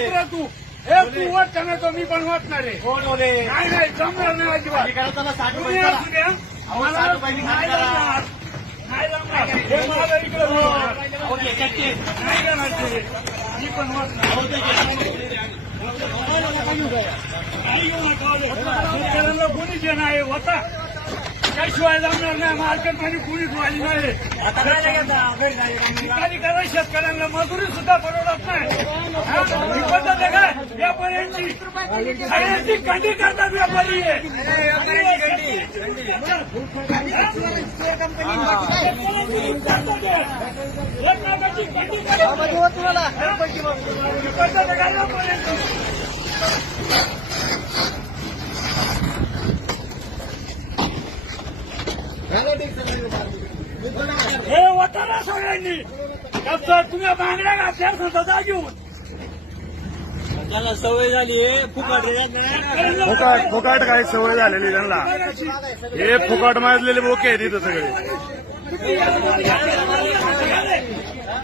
मात्र तू तू वट टमॅटो मी पण वाटणार आहे. नाही जमणार नाही अजिबात. तुम्ही असू द्या. मला नाही जमणार. नाही जमणार. हे मला इकडे नाही जाणार ते. मी पण वाटणार. शेतकऱ्यांना कोणीच नाही होता त्याशिवाय जमणार नाही. मार्केटमध्ये कोणीच वाली नाही. ठिकाणी करा शेतकऱ्यांना मजुरी सुद्धा परवडत नाही. ही पद्धत आहे काय व्यापाऱ्यांची सगळ्यांची कंडी करतात व्यापारी हे होता ना सगळ्यांनी तुम्ही बांगड्या घातल्या स्वतःचा घेऊन त्यांना सवय झाली आहे फुकट फुकाट काय सवय झालेली त्यांना. हे फुकाट माजलेले बोके आहेत इथं सगळे.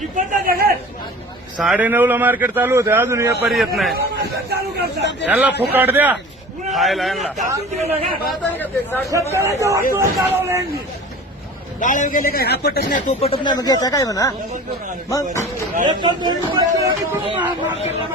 ही पद्धत आहे 9:30ला मार्केट चालू होते अजून व्यापारी येत नाही. यांना फुकाट द्या खायला. यांना शेतकऱ्याच्या वाटूवर चालवलं यांनी. गाळ्या गेले काय हा पटत नाही तो पटत नाही मग याचा काय म्हणा मग मार्केटला